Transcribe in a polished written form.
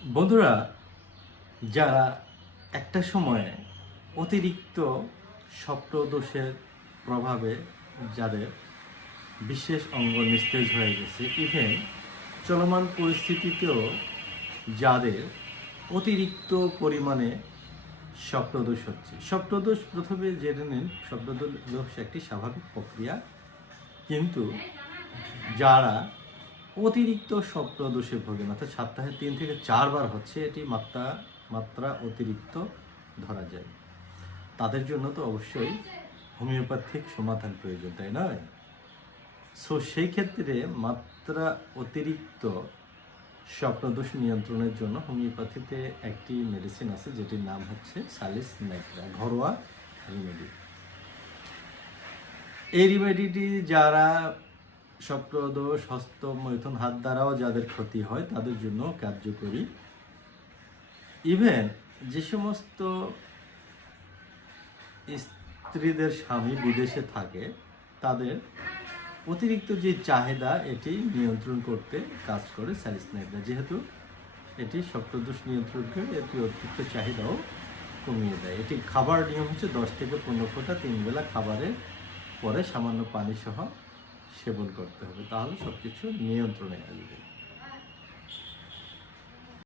বন্ধুরা, যারা একটা সময়ে অতিরিক্ত স্বপ্নদোষের প্রভাবে যাদের বিশেষ অঙ্গ নিস্তেজ হয়ে গেছে, ইভেন চলমান পরিস্থিতিতেও যাদের অতিরিক্ত পরিমাণে স্বপ্নদোষ হচ্ছে। স্বপ্নদোষ প্রথমে জেনে নিন, স্বপ্নদোষ একটি স্বাভাবিক প্রক্রিয়া, কিন্তু যারা অতিরিক্ত স্বপ্নদোষে ভোগেন, অর্থাৎ সপ্তাহে 3 থেকে 4 বার হচ্ছে, এটি মাত্রা অতিরিক্ত ধরা যায়, তাদের জন্য তো অবশ্যই হোমিওপ্যাথিক সমাধান প্রয়োজন, তাই নয়? সো সেই ক্ষেত্রে মাত্রা অতিরিক্ত স্বপ্নদোষ নিয়ন্ত্রণের জন্য হোমিওপ্যাথিতে একটি মেডিসিন আছে, যেটির নাম হচ্ছে সালিস নাইট্রা, ঘরোয়া রিমেডি। এই রিমেডিটি যারা স্বপ্নদোষ, হস্ত, মৈথুন, হাত দ্বারাও যাদের ক্ষতি হয় তাদের জন্য কার্যকরী। ইভেন যে সমস্ত স্ত্রীদের স্বামী বিদেশে থাকে, তাদের অতিরিক্ত যে চাহিদা এটি নিয়ন্ত্রণ করতে কাজ করে সালিস নাইট্রা। যেহেতু এটি স্বপ্নদোষ নিয়ন্ত্রণ করে, এটি অতিরিক্ত চাহিদাও কমিয়ে দেয়। এটি খাবার নিয়ম হচ্ছে 10 থেকে 15 ফোঁটা 3 বেলা খাবারের পরে সামান্য পানি সহ সেবন করতে হবে, তাহলে সবকিছু নিয়ন্ত্রণে আসবে।